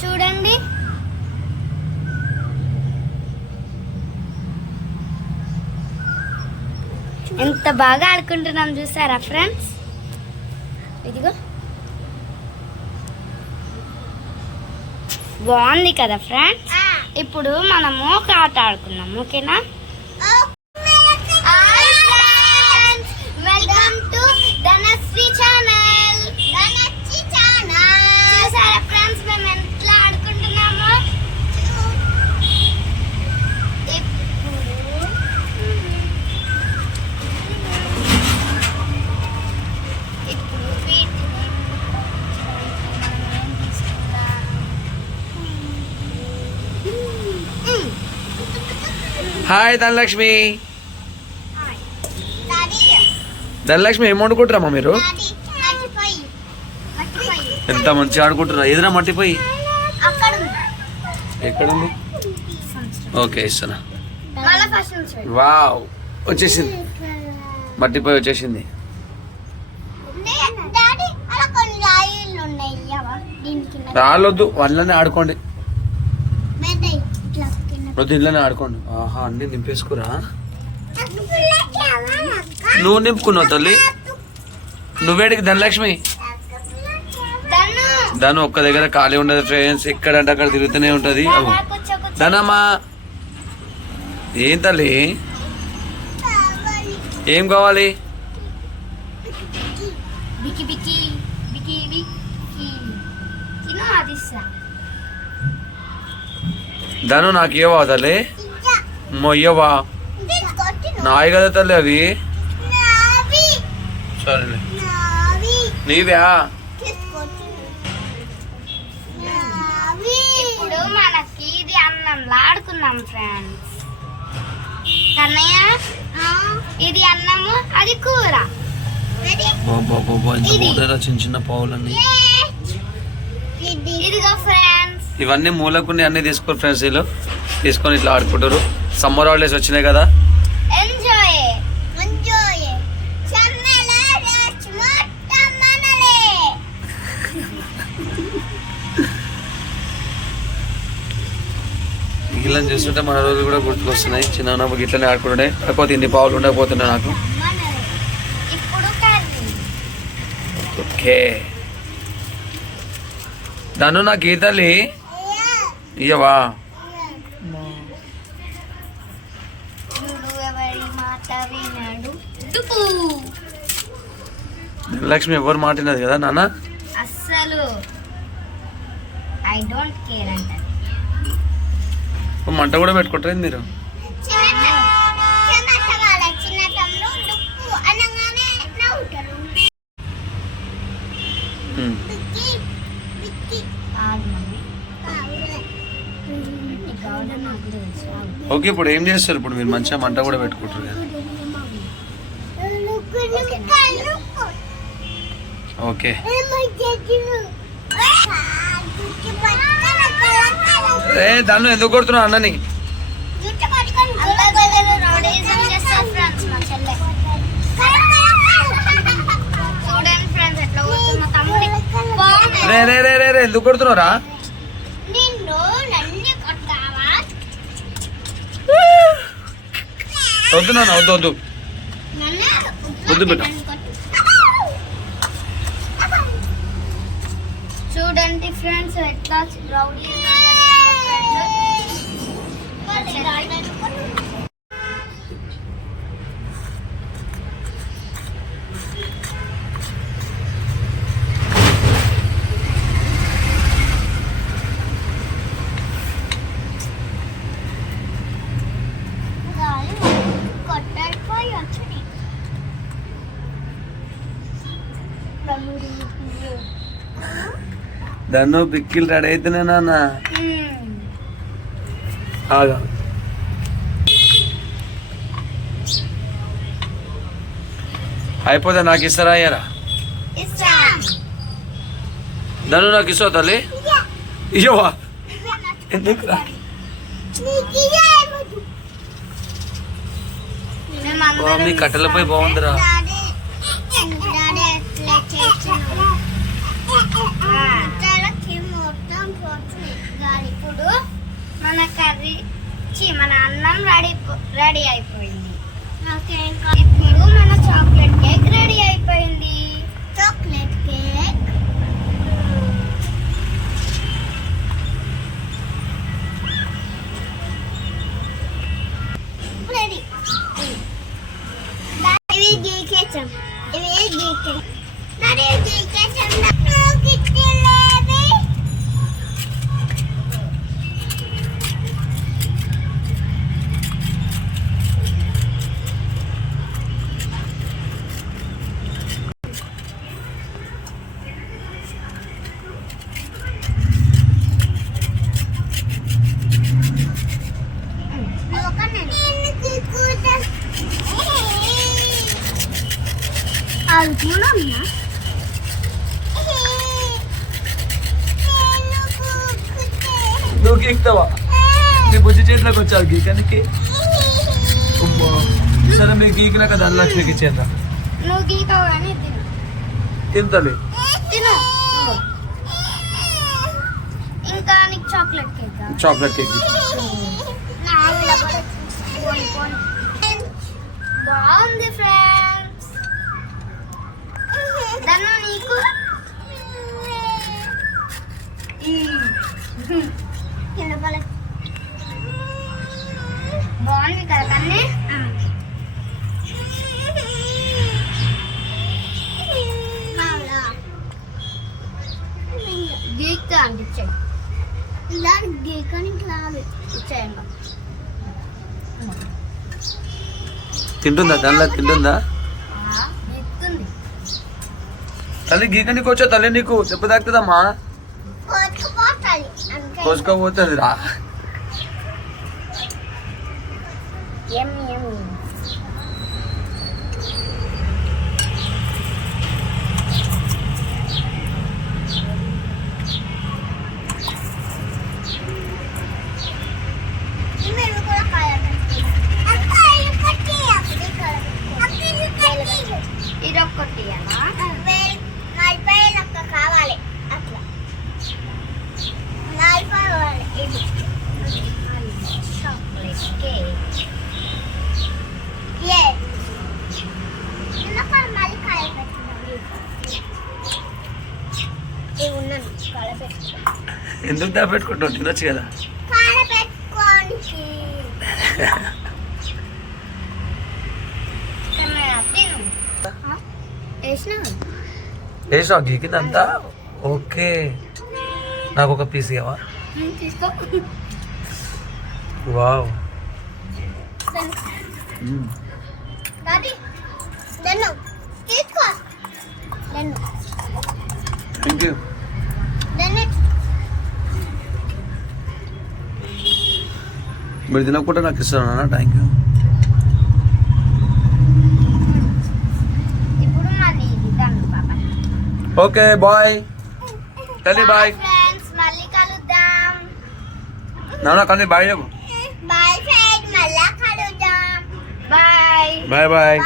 చూడండి. ఎంత బాగా ఆడుకుంటున్నాం చూసారా ఫ్రెండ్స్. ఇదిగో బాగుంది కదా ఫ్రెండ్స్. ఇప్పుడు మనము ఒక ఆట ఆడుకుందాం, ఓకేనా? Welcome to Dhanashree channel. చూసారా ఫ్రెండ్స్ మేము ఎట్లా ఆడుకుంటున్నామో. హాయ్ ధనలక్ష్మి. ధనలక్ష్మి ఏం వండుకుంటారమ్మా మీరు? ఎంత మంచిగా ఆడుకుంటారా? ఎదురా మట్టిపోయి ఎక్కడుంది? ఓకే ఇస్తానా. వావ్ వచ్చేసింది, మట్టిపోయి వచ్చేసింది. రాళ్ళొద్దు, వాళ్ళనే ఆడుకోండి. దీంట్లోనే ఆడుకోండి. ఆహా అన్ని నింపేసుకురా. నువ్వు నింపుకున్నావు తల్లి. నువ్వేడికి ధనలక్ష్మి? ధను ఒక్క దగ్గర ఖాళీ ఉండదు ఫ్రెండ్స్, ఎక్కడంటే అక్కడ తిరుగుతూనే ఉంటది. ధనమ్మా ఏం తల్లి, ఏం కావాలి? ధను నాకు ఇవ్వవా తల్లి? మొయ్యవా? నాయి కదా తల్లి అవి. సరేలే నీవా? ఇప్పుడు మనకి ఇది అన్నంలా ఆడుకుందాం ఫ్రెండ్స్. కన్నయ్య ఇది అన్నము, అది కూర. చిన్న చిన్న పావులన్నీ. ఇదిగో ఫ్రెండ్స్ ఇవన్నీ మూలకుండి అన్ని తీసుకోరు ఫ్రెండ్స్. వీళ్ళు తీసుకొని ఇట్లా ఆడుకుంటారు. సమ్మర్ హాలిడేస్ వచ్చినాయి కదా. ఎంజాయ్. ఇలా చూస్తుంటే మన రోజులు కూడా గుర్తుకొస్తున్నాయి. చిన్నప్పుడు ఇట్లనే ఆడుకుంటుండే, కాకపోతే ఇన్ని పావులు ఉండకపోతుండే నాకు. ఓకే ధను నాకు ఈ తల్లి ఇయ్యవా? ధనలక్ష్మి ఎవరు మాటినది కదా నాన్న అస్సలు. ఐ డోంట్ కేర్ అంటే మంట కూడా పెట్టుకుంటారు మీరు. ఓకే ఇప్పుడు ఏం చేస్తారు? ఇప్పుడు మీరు మంచిగా మంట కూడా పెట్టుకుంటారు కదా. ఓకే దాన్ని ఎందుకు కొడుతున్నావు అన్నని? రే రే రే రే ఎందుకు కొడుతున్నావురా? వద్దు నాన్న, వద్దు వద్దు వద్దు బిడ్డ. చూడండి ఫ్రెండ్స్ ఎట్లా రౌడీ. దాన్ని పిక్కిలు రెడీ అయితేనే నాన్న. ఆగా అయిపోతే నాకు ఇస్తారా అయ్యారా? దాన్ని నాకు ఇస్తావు తల్లి? ఇయ్యవా? ఎందుకురా? మీ కట్టెలపై బాగుందిరా. మన కర్రీ మన అన్నం రెడీ అయిపోయింది. ఇప్పుడు మన చాక్లెట్ కేక్ రెడీ అయిపోయింది. Chocolate cake ready. ఇవి గీకేచం, ఇవి గీకే రెడీ గీకేచం. నువ్వు గీక్తావా? నీ బుజ్జి చేతిలోకి వచ్చావు గీకనికి. సరే మీకు గీకినా కదా ధనలక్ష్మికి ఇచ్చేద్దా. నువ్వు గీకవు కానీ తింతలే తిను. ఇంకా నీకు చాక్లెట్ కేక్ చాక్లెట్ కేక్ బాగుంది ఫ్రెండ్స్. దాన్ని నీకు బాగుంది కదా కన్నీ. గీక్ అంటించాయి. ఇలా గీకనికి రాదు ఇచ్చాయంగా. తింటుందా దానిలో తింటుందా? గీస్తుంది. తల్లి గీకనికి వచ్చా తల్లి నీకు దెబ్బ తాకుతుందమ్మా. కోసుకోపోతుంది రా. ఇది ఒక్కటి కావాలి అట్లా ఇది చాక్లెట్ కేక్. ఎందుకు దా పెట్టుకుంటావు? తినొచ్చు కదా. వేసినావు గీకిందంతా? ఓకే, నాకు ఒక పీస్ ఇవ్వవా? తీసుకో. వావ్. Thank you. మీరు తినకుండా నాకు ఇస్తాను. Thank you. ఇప్పుడు మళ్ళీ ఇది దాన్ని పాప. Okay bye. తల్లి బాయ్. ఫ్రెండ్స్ మళ్ళీ కలుద్దాం. నాన్న కానీ బాయ్ చెప్పు. బాయ్ ఫ్రెండ్స్ మళ్ళీ కలుద్దాం. Bye bye bye.